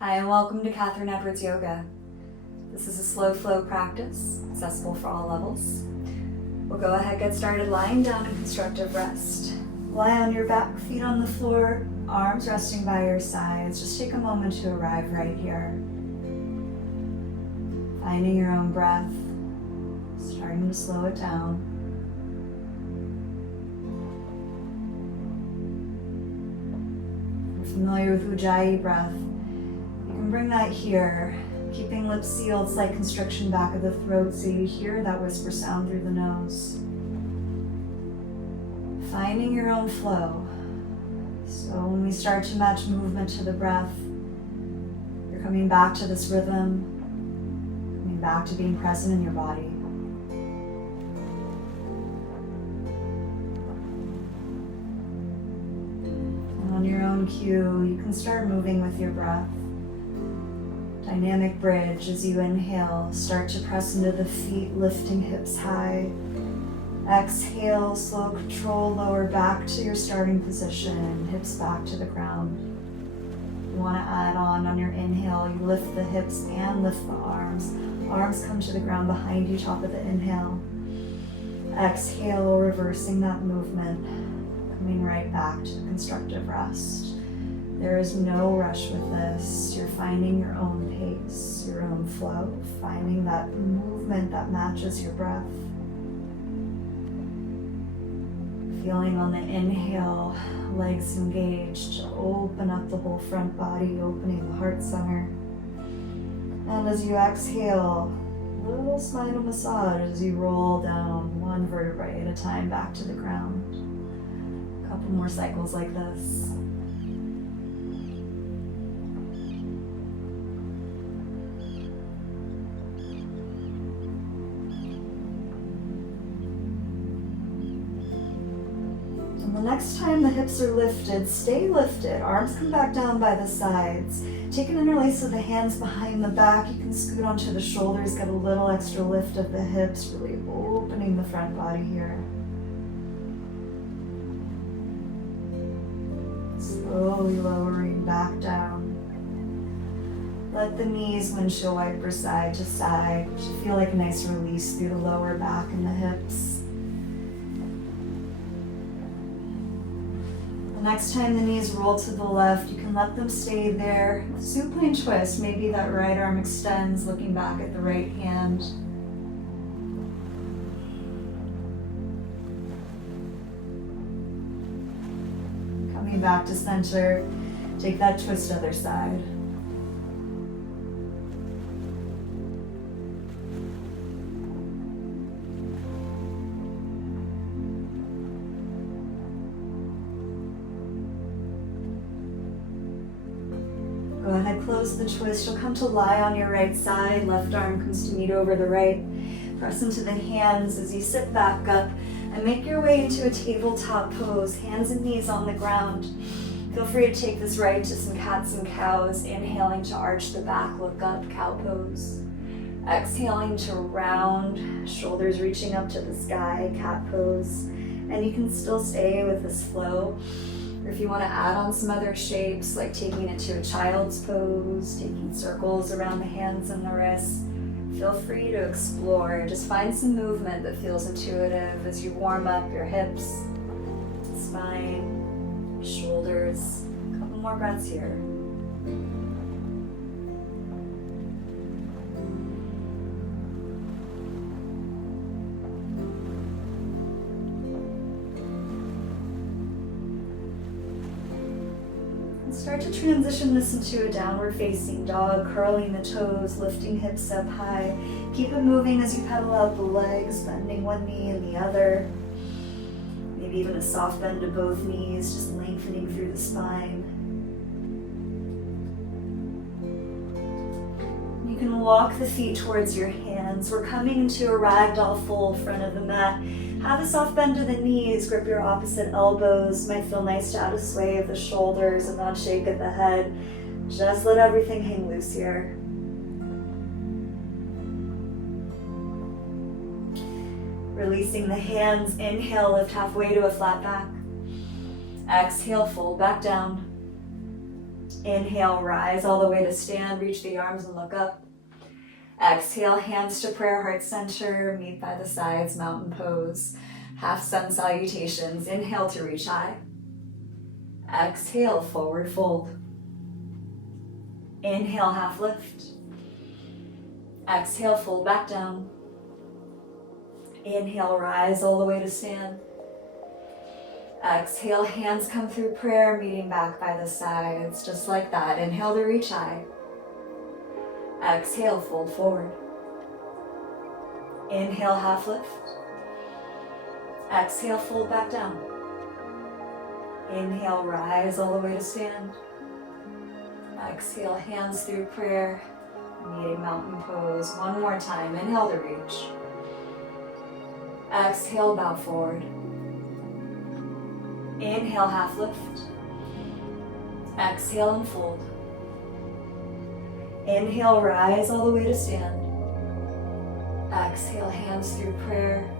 Hi, and welcome to Katherine Yoga. This is a slow flow practice, accessible for all levels. We'll go ahead and get started lying down in constructive rest. Lie on your back, feet on the floor, arms resting by your sides. Just take a moment to arrive right here. Finding your own breath, starting to slow it down. If you're familiar with Ujjayi breath, bring that here, keeping lips sealed, slight constriction back of the throat so you hear that whisper sound through the nose. Finding your own flow. So when we start to match movement to the breath, you're coming back to this rhythm, coming back to being present in your body. And on your own cue, you can start moving with your breath. Dynamic bridge as you inhale, start to press into the feet, lifting hips high. Exhale, slow control, lower back to your starting position, hips back to the ground. You want to add on your inhale, you lift the hips and lift the arms. Arms come to the ground behind you, top of the inhale. Exhale, reversing that movement, coming right back to the constructive rest. There is no rush with this. You're finding your own pace, your own flow, finding that movement that matches your breath. Feeling on the inhale, legs engaged, open up the whole front body, opening the heart center. And as you exhale, a little spinal massage as you roll down one vertebrae at a time back to the ground. A couple more cycles like this. The next time the hips are lifted, stay lifted. Arms come back down by the sides. Take an interlace of the hands behind the back. You can scoot onto the shoulders, get a little extra lift of the hips, really opening the front body here. Slowly lowering back down. Let the knees windshield wiper side to side. You should feel like a nice release through the lower back and the hips. Next time the knees roll to the left, you can let them stay there. Supine twist, maybe that right arm extends, looking back at the right hand. Coming back to center, take that twist other side. Go ahead, close the twist. You'll come to lie on your right side. Left arm comes to meet over the right. Press into the hands as you sit back up and make your way into a tabletop pose. Hands and knees on the ground. Feel free to take this right to some cats and cows. Inhaling to arch the back, look up, cow pose. Exhaling to round, shoulders reaching up to the sky, cat pose. And you can still stay with this flow. Or if you want to add on some other shapes, like taking it to a child's pose, taking circles around the hands and the wrists, feel free to explore. Just find some movement that feels intuitive as you warm up your hips, spine, shoulders. A couple more breaths here. Start to transition this into a downward facing dog, curling the toes, lifting hips up high. Keep it moving as you pedal out the legs, bending one knee and the other. Maybe even a soft bend to both knees, just lengthening through the spine. You can walk the feet towards your hands. We're coming into a ragdoll fold, front of the mat. Have a soft bend to the knees, grip your opposite elbows. Might feel nice to add a sway of the shoulders and not shake at the head. Just let everything hang loose here. Releasing the hands, inhale, lift halfway to a flat back. Exhale, fold back down. Inhale, rise all the way to stand, reach the arms and look up. Exhale, hands to prayer, heart center, meet by the sides, mountain pose. Half sun salutations. Inhale to reach high. Exhale, forward fold. Inhale, half lift. Exhale, fold back down. Inhale, rise all the way to stand. Exhale, hands come through prayer, meeting back by the sides, just like that. Inhale to reach high. Exhale, fold forward. Inhale, half lift. Exhale, fold back down. Inhale, rise all the way to stand. Exhale, hands through prayer, meeting mountain pose. One more time. Inhale to reach. Exhale, bow forward. Inhale, half lift. Exhale and fold. Inhale, rise all the way to stand. Exhale, hands through prayer,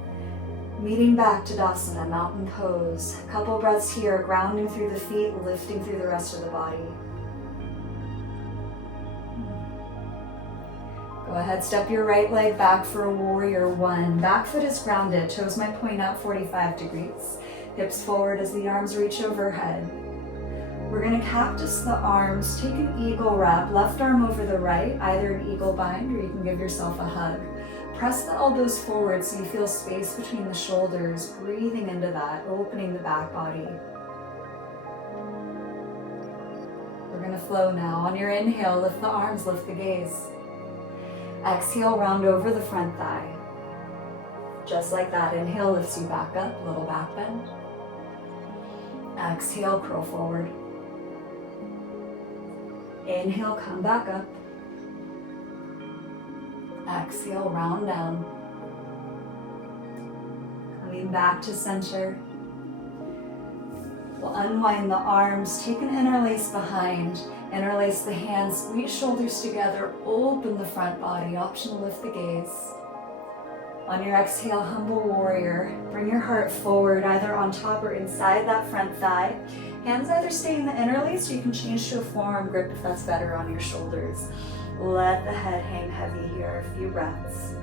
meeting back to Tadasana, mountain pose. A couple breaths here, grounding through the feet, lifting through the rest of the body. Go ahead, step your right leg back for a warrior one. Back foot is grounded, toes might point out 45 degrees. Hips forward as the arms reach overhead. We're gonna cactus the arms, take an eagle wrap, left arm over the right, either an eagle bind or you can give yourself a hug. Press the elbows forward so you feel space between the shoulders, breathing into that, opening the back body. We're gonna flow now. On your inhale, lift the arms, lift the gaze. Exhale, round over the front thigh. Just like that, inhale lifts you back up, little back bend. Exhale, curl forward. Inhale, come back up. Exhale, round down. Coming back to center. We'll unwind the arms, take an interlace behind, interlace the hands, squeeze shoulders together, open the front body, option to lift the gaze. On your exhale, humble warrior, bring your heart forward, either on top or inside that front thigh. Hands either stay in the interlace or you can change to a forearm grip if that's better on your shoulders. Let the head hang heavy here, a few breaths.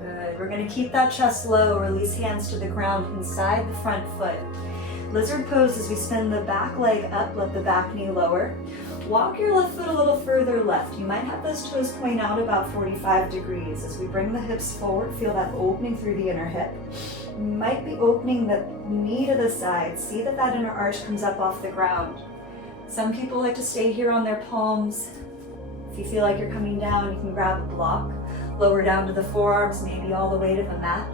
Good, we're gonna keep that chest low, release hands to the ground inside the front foot. Lizard pose as we spin the back leg up, let the back knee lower. Walk your left foot a little further left. You might have those toes point out about 45 degrees. As we bring the hips forward, feel that opening through the inner hip. You might be opening the knee to the side. See that that inner arch comes up off the ground. Some people like to stay here on their palms. If you feel like you're coming down, you can grab a block. Lower down to the forearms, maybe all the way to the mat.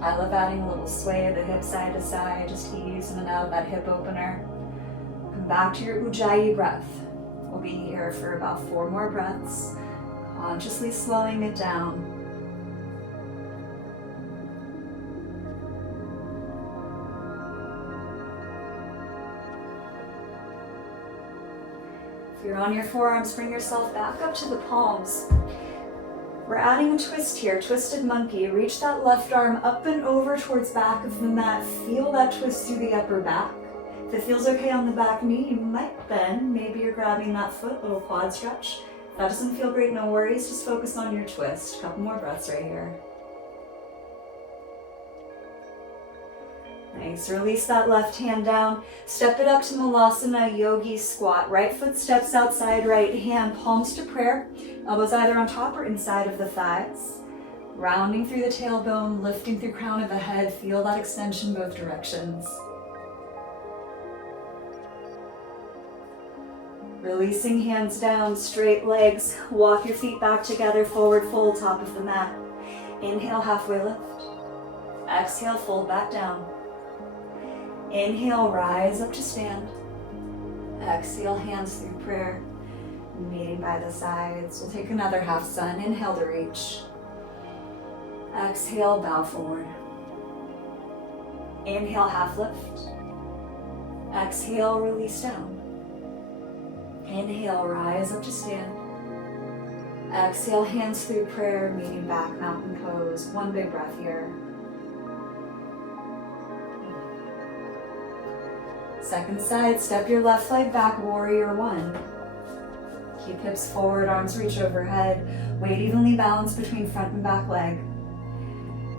I love adding a little sway of the hip side to side, just keep using and out of that hip opener. Come back to your Ujjayi breath. We'll be here for about 4 more breaths, consciously slowing it down. If you're on your forearms, bring yourself back up to the palms. We're adding a twist here, twisted monkey. Reach that left arm up and over towards back of the mat. Feel that twist through the upper back. If it feels okay on the back knee, you might bend. Maybe you're grabbing that foot, little quad stretch. If that doesn't feel great, no worries. Just focus on your twist. A couple more breaths right here. Nice, release that left hand down. Step it up to Malasana Yogi Squat. Right foot steps outside right hand, palms to prayer. Elbows either on top or inside of the thighs. Rounding through the tailbone, lifting through crown of the head. Feel that extension both directions. Releasing hands down, straight legs. Walk your feet back together, forward fold, top of the mat. Inhale, halfway lift. Exhale, fold back down. Inhale, rise up to stand. Exhale, hands through prayer. Meeting by the sides. We'll take another half sun. Inhale to reach. Exhale, bow forward. Inhale, half lift. Exhale, release down. Inhale, rise up to stand. Exhale, hands through prayer, meeting back, mountain pose. One big breath here. Second side, step your left leg back, warrior one. Keep hips forward, arms reach overhead. Weight evenly balanced between front and back leg.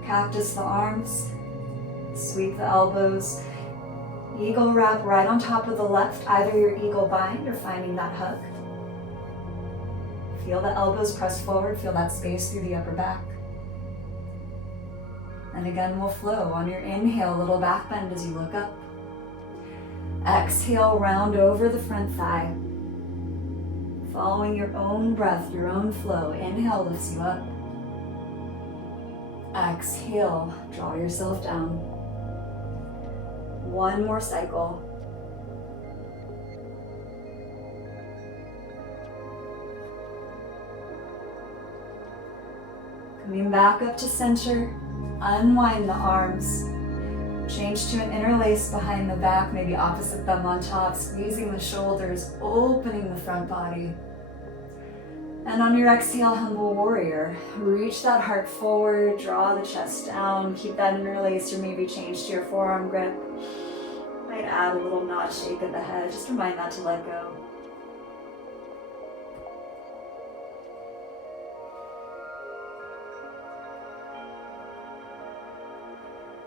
Cactus the arms, sweep the elbows. Eagle wrap right on top of the left, either your eagle bind or finding that hug. Feel the elbows press forward, feel that space through the upper back. And again, we'll flow. On your inhale, little back bend as you look up. Exhale, round over the front thigh. Following your own breath, your own flow. Inhale lifts you up. Exhale, draw yourself down. One more cycle. Coming back up to center, unwind the arms. Change to an interlace behind the back, maybe opposite thumb on top, squeezing the shoulders, opening the front body. And on your exhale, humble warrior. Reach that heart forward, draw the chest down, keep that interlace or maybe change to your forearm grip. Might add a little nod shake of the head, just remind that to let go.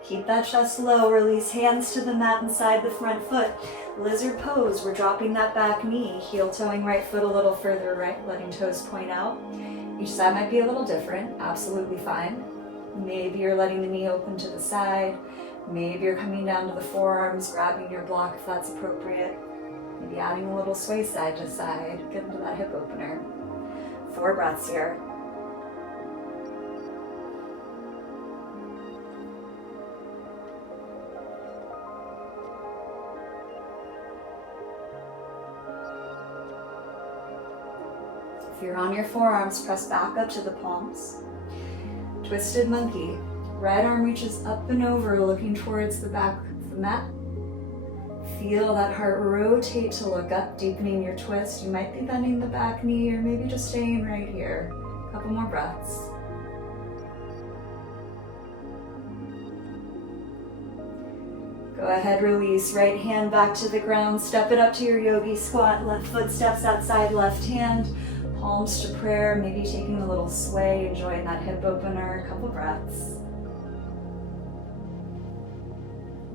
Keep that chest low, release hands to the mat inside the front foot. Lizard pose, we're dropping that back knee, heel toeing right foot a little further right, letting toes point out. Each side might be a little different, absolutely fine. Maybe you're letting the knee open to the side. Maybe you're coming down to the forearms, grabbing your block if that's appropriate. Maybe adding a little sway side to side, get into that hip opener. 4 breaths here. If you're on your forearms, press back up to the palms. Twisted monkey. Right arm reaches up and over, looking towards the back of the mat. Feel that heart rotate to look up, deepening your twist. You might be bending the back knee or maybe just staying right here. A couple more breaths. Go ahead, release. Right hand back to the ground. Step it up to your yogi squat. Left foot steps outside left hand. Palms to prayer, maybe taking a little sway, enjoying that hip opener. A couple breaths.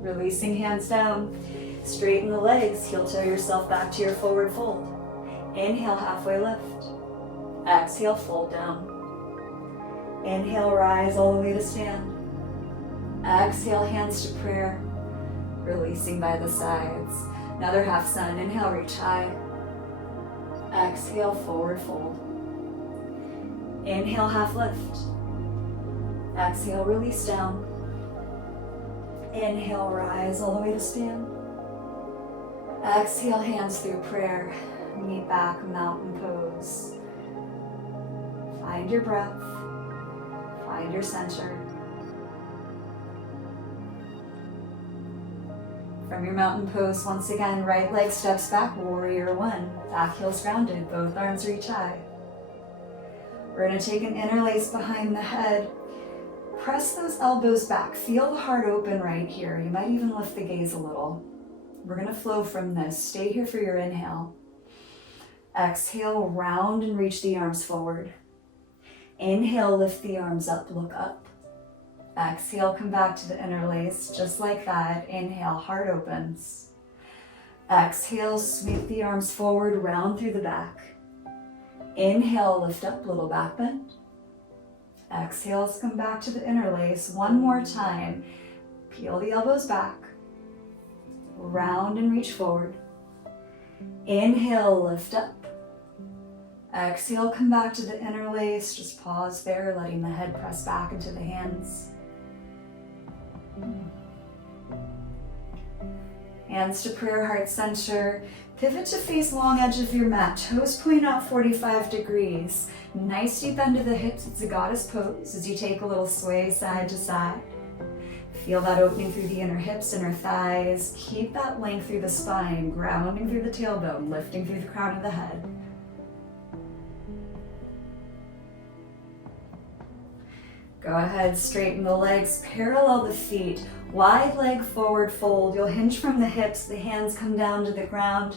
Releasing hands down. Straighten the legs. Heel toe yourself back to your forward fold. Inhale, halfway lift. Exhale, fold down. Inhale, rise all the way to stand. Exhale, hands to prayer. Releasing by the sides. Another half sun. Inhale, reach high. Exhale, forward fold. Inhale, half lift. Exhale, release down. Inhale, rise all the way to stand. Exhale, hands through prayer. Meet back, mountain pose. Find your breath. Find your center. From your mountain pose, once again, right leg steps back, warrior one. Back heel's grounded, both arms reach high. We're gonna take an interlace behind the head. Press those elbows back. Feel the heart open right here. You might even lift the gaze a little. We're gonna flow from this. Stay here for your inhale. Exhale, round and reach the arms forward. Inhale, lift the arms up, look up. Exhale, come back to the interlace, just like that. Inhale, heart opens. Exhale, sweep the arms forward, round through the back. Inhale, lift up, little back bend. Exhale, come back to the interlace. One more time. Peel the elbows back. Round and reach forward. Inhale, lift up. Exhale, come back to the interlace. Just pause there, letting the head press back into the hands. Hands to prayer, heart center. Pivot to face long edge of your mat. Toes point out 45 degrees. Nice deep bend of the hips. It's a goddess pose as you take a little sway side to side. Feel that opening through the inner hips, inner thighs. Keep that length through the spine, grounding through the tailbone, lifting through the crown of the head. Go ahead, straighten the legs, parallel the feet, wide leg forward fold. You'll hinge from the hips, the hands come down to the ground.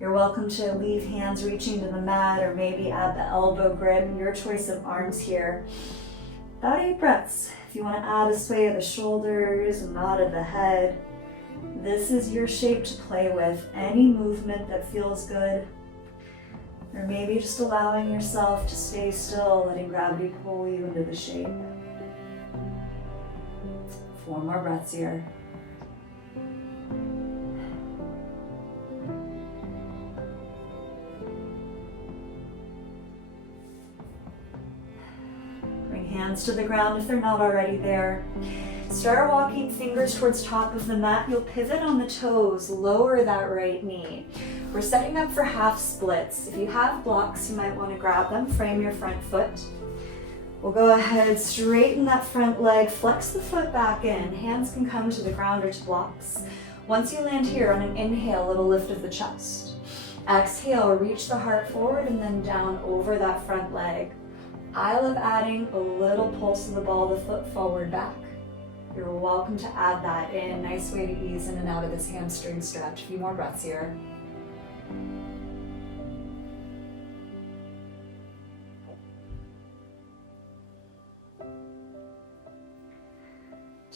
You're welcome to leave hands reaching to the mat or maybe add the elbow grip, your choice of arms here. About 8 breaths. If you want to add a sway of the shoulders, a nod of the head, this is your shape to play with. Any movement that feels good. Or maybe just allowing yourself to stay still, letting gravity pull you into the shape. 4 more breaths here. Bring hands to the ground if they're not already there. Start walking fingers towards top of the mat. You'll pivot on the toes, lower that right knee. We're setting up for half splits. If you have blocks, you might want to grab them, frame your front foot. We'll go ahead, straighten that front leg, flex the foot back in. Hands can come to the ground or to blocks. Once you land here on an inhale, little lift of the chest. Exhale, reach the heart forward and then down over that front leg. I love adding a little pulse of the ball, the foot forward back. You're welcome to add that in. Nice way to ease in and out of this hamstring stretch. A few more breaths here.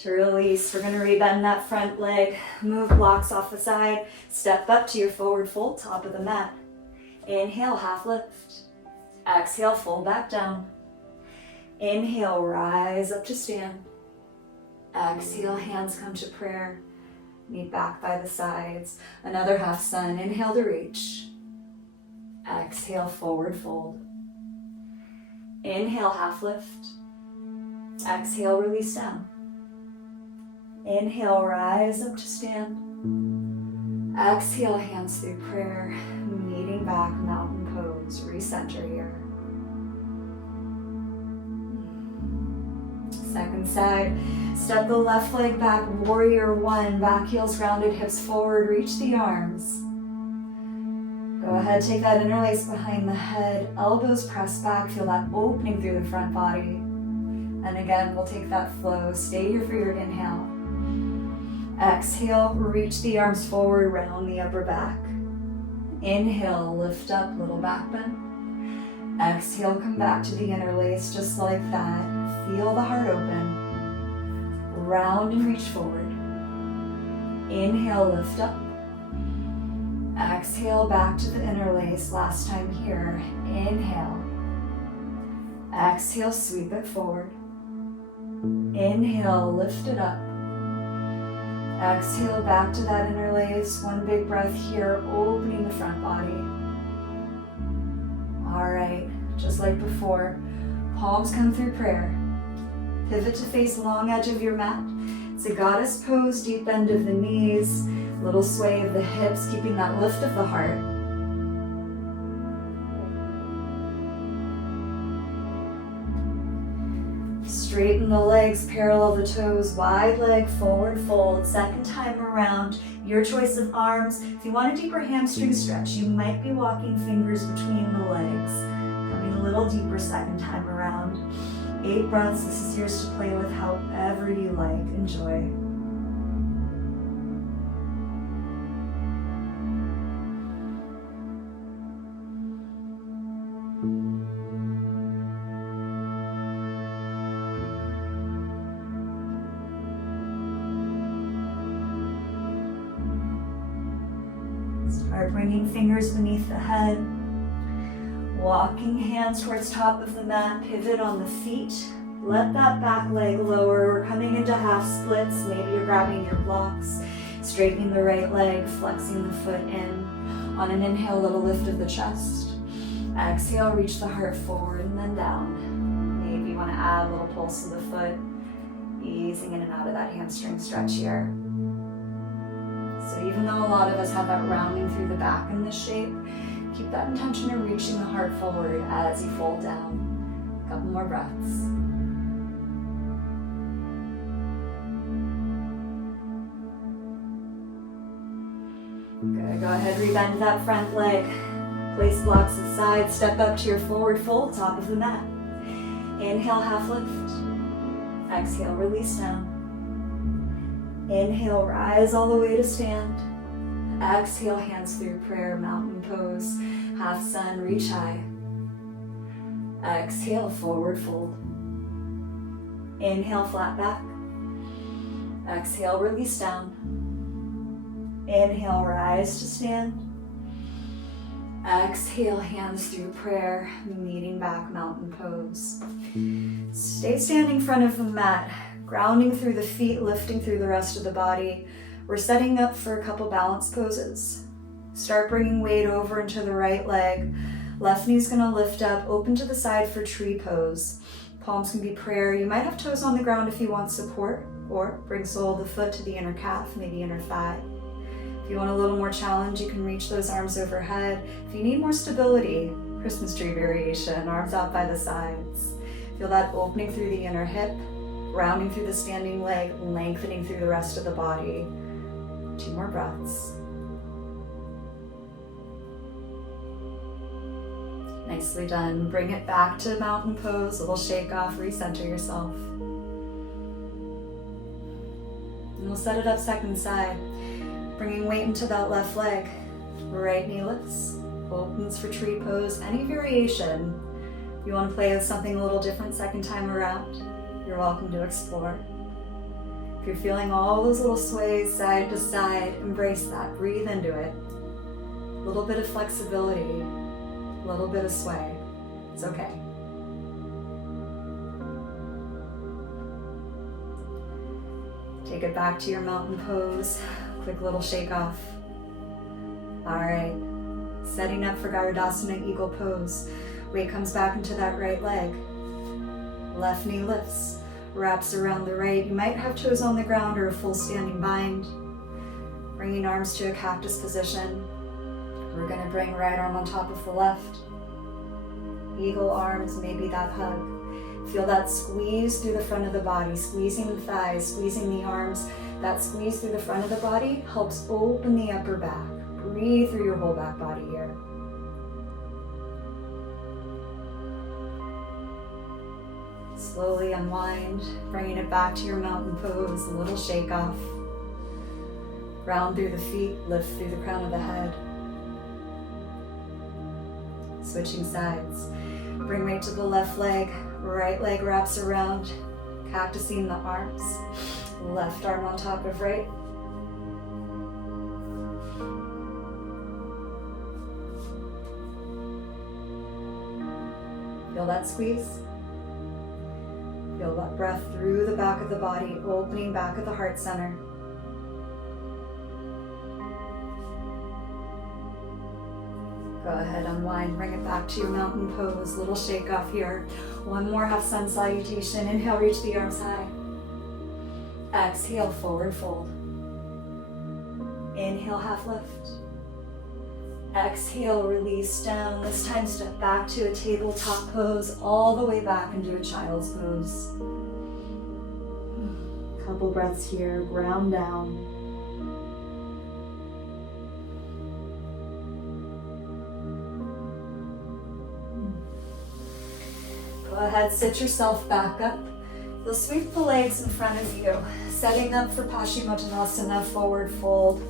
To release, we're going to rebend that front leg, move blocks off the side, step up to your forward fold, top of the mat. Inhale, half lift. Exhale, fold back down. Inhale, rise up to stand. Exhale, hands come to prayer. Meet back by the sides. Another half sun. Inhale to reach. Exhale, forward fold. Inhale, half lift. Exhale, release down. Inhale, rise up to stand. Exhale, hands through prayer. Meeting back, mountain pose. Recenter here. Second side. Step the left leg back, warrior one. Back heels grounded, hips forward. Reach the arms. Go ahead, take that interlace behind the head. Elbows press back. Feel that opening through the front body. And again, we'll take that flow. Stay here for your inhale. Exhale, reach the arms forward, round the upper back. Inhale, lift up, little back bend. Exhale, come back to the interlace, just like that. Feel the heart open. Round and reach forward. Inhale, lift up. Exhale, back to the interlace. Last time here. Inhale. Exhale, sweep it forward. Inhale, lift it up. Exhale, back to that interlace. One big breath here, opening the front body. All right, just like before, palms come through prayer. Pivot to face long edge of your mat. It's a goddess pose, deep bend of the knees, little sway of the hips, keeping that lift of the heart. Straighten the legs, parallel the toes, wide leg, forward fold. Second time around, your choice of arms. If you want a deeper hamstring stretch, you might be walking fingers between the legs. Coming a little deeper second time around. 8 breaths, this is yours to play with however you like. Enjoy. Start bringing fingers beneath the head. Walking hands towards top of the mat, pivot on the feet. Let that back leg lower. We're coming into half splits. Maybe you're grabbing your blocks, straightening the right leg, flexing the foot in. On an inhale, little lift of the chest. Exhale, reach the heart forward and then down. Maybe you want to add a little pulse of the foot, easing in and out of that hamstring stretch here. So even though a lot of us have that rounding through the back in this shape, keep that intention of reaching the heart forward as you fold down. A couple more breaths. Good, go ahead, rebend that front leg. Place blocks aside, step up to your forward fold, top of the mat. Inhale, half lift. Exhale, release down. Inhale, rise all the way to stand. Exhale, hands through prayer, mountain pose. Half sun, reach high. Exhale, forward fold. Inhale, flat back. Exhale, release down. Inhale, rise to stand. Exhale, hands through prayer, meeting back, mountain pose. Stay standing in front of the mat, grounding through the feet, lifting through the rest of the body. We're setting up for a couple balance poses. Start bringing weight over into the right leg. Left knee's gonna lift up, open to the side for tree pose. Palms can be prayer. You might have toes on the ground if you want support, or bring sole of the foot to the inner calf, maybe inner thigh. If you want a little more challenge, you can reach those arms overhead. If you need more stability, Christmas tree variation, arms out by the sides. Feel that opening through the inner hip, rounding through the standing leg, lengthening through the rest of the body. 2 more breaths. Nicely done. Bring it back to mountain pose, little shake off, recenter yourself. And we'll set it up second side. Bringing weight into that left leg. Right knee lifts, opens for tree pose, any variation. If you want to play with something a little different second time around, you're welcome to explore. If you're feeling all those little sways side to side, embrace that, breathe into it. A little bit of flexibility, a little bit of sway, it's okay. Take it back to your mountain pose. Quick little shake off. All right, setting up for Garudasana, eagle pose. Weight comes back into that right leg. Left knee lifts, wraps around the right. You might have toes on the ground or a full standing bind. Bringing arms to a cactus position. We're gonna bring right arm on top of the left. Eagle arms, maybe that hug. Feel that squeeze through the front of the body, squeezing the thighs, squeezing the arms. That squeeze through the front of the body helps open the upper back. Breathe through your whole back body here. Slowly unwind, bringing it back to your mountain pose, a little shake off. Round through the feet, lift through the crown of the head. Switching sides. Bring weight to the left leg, right leg wraps around, cactusing the arms. Left arm on top of right. Feel that squeeze. Feel that breath through the back of the body, opening back of the heart center. Go ahead, unwind, bring it back to your mountain pose. Little shake off here. One more half sun salutation. Inhale, reach the arms high. Exhale, forward fold. Inhale, half lift. Exhale, release down. This time step back to a tabletop pose, all the way back into a child's pose. Couple breaths here, ground down. Go ahead, sit yourself back up. You'll sweep the legs in front of you, setting up for Paschimottanasana, forward fold.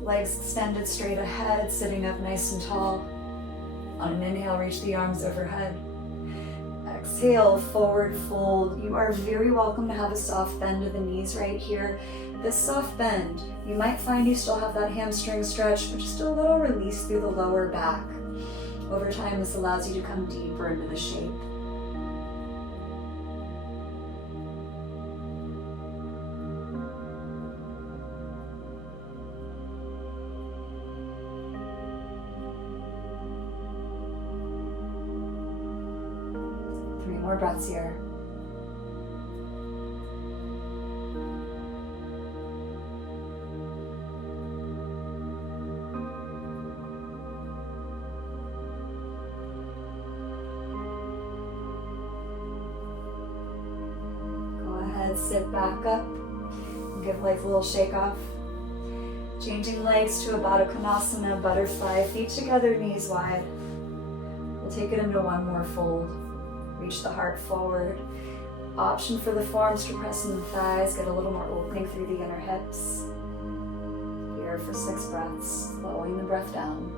Legs extended straight ahead, sitting up nice and tall. On an inhale, reach the arms overhead. Exhale, forward fold. You are very welcome to have a soft bend of the knees right here. This soft bend, you might find you still have that hamstring stretch, but just a little release through the lower back. Over time, this allows you to come deeper into the shape. More breaths here. Go ahead, sit back up and give legs a little shake off. Changing legs to a Baddha Konasana, butterfly, feet together, knees wide. We'll take it into one more fold. Reach the heart forward. Option for the forearms to press into the thighs, get a little more opening through the inner hips. Here for 6 breaths, slowing the breath down.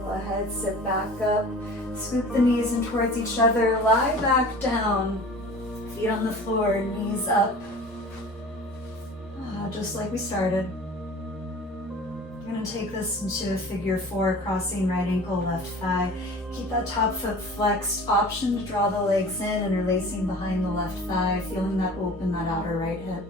Go ahead, sit back up, scoop the knees in towards each other, lie back down, feet on the floor, knees up, just like we started. You're gonna take this into a figure 4, crossing right ankle, left thigh. Keep that top foot flexed. Option to draw the legs in, interlacing behind the left thigh, feeling that open, that outer right hip.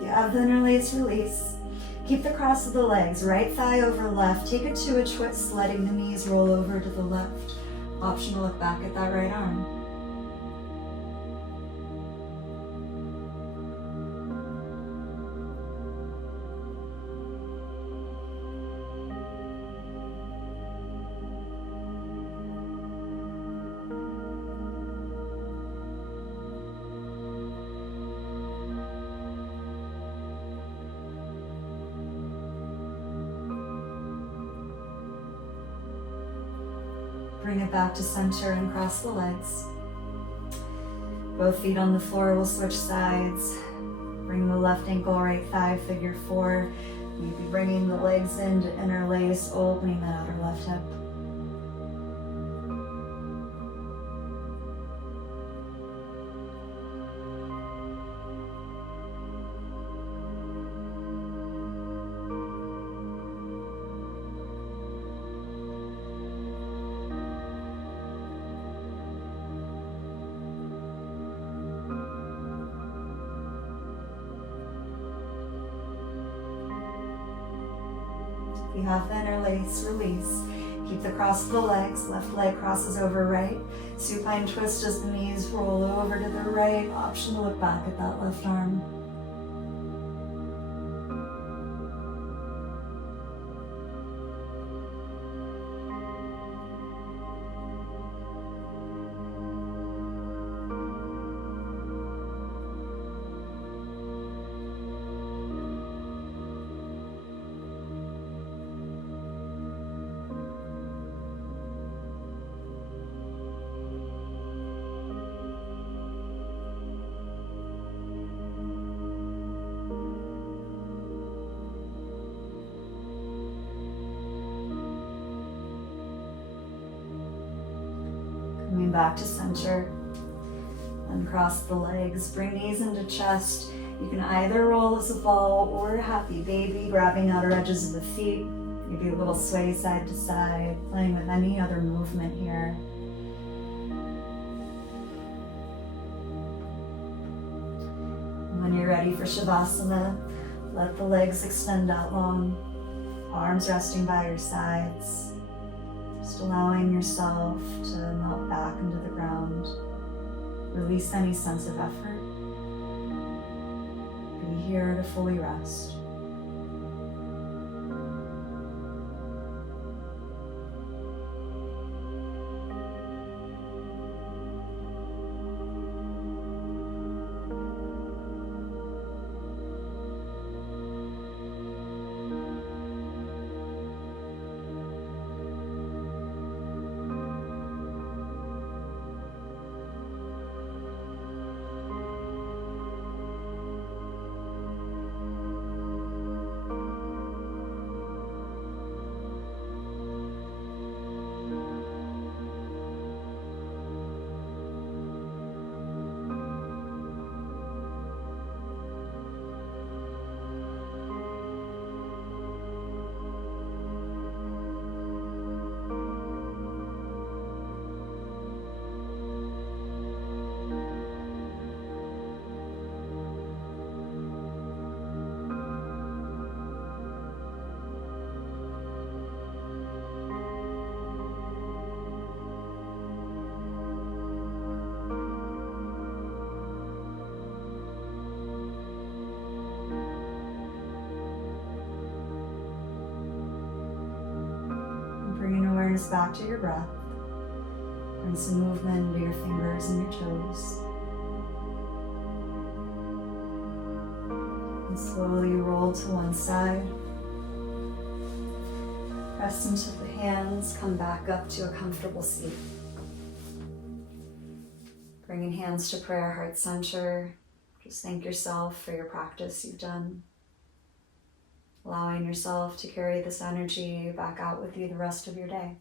You have the interlace release. Keep the cross of the legs, right thigh over left. Take it to a twist, letting the knees roll over to the left. Option to look back at that right arm. Bring it back to center and cross the legs. Both feet on the floor, we'll switch sides. Bring the left ankle, right thigh, figure 4. Maybe bringing the legs in to interlace, opening that outer left hip. You have the interlace release. Keep the cross of the legs. Left leg crosses over right. Supine twist as the knees roll over to the right. Option to look back at that left arm. Coming back to center, uncross the legs, bring knees into chest. You can either roll as a ball or a happy baby, grabbing outer edges of the feet, maybe a little sway side to side, playing with any other movement here. When you're ready for Shavasana, let the legs extend out long, arms resting by your sides. Just allowing yourself to melt back into the ground. Release any sense of effort. Be here to fully rest. awareness back to your breath. Bring some movement into your fingers and your toes. And slowly roll to one side. Press into the hands, come back up to a comfortable seat. Bringing hands to prayer, heart center. Just thank yourself for your practice you've done. Allowing yourself to carry this energy back out with you the rest of your day.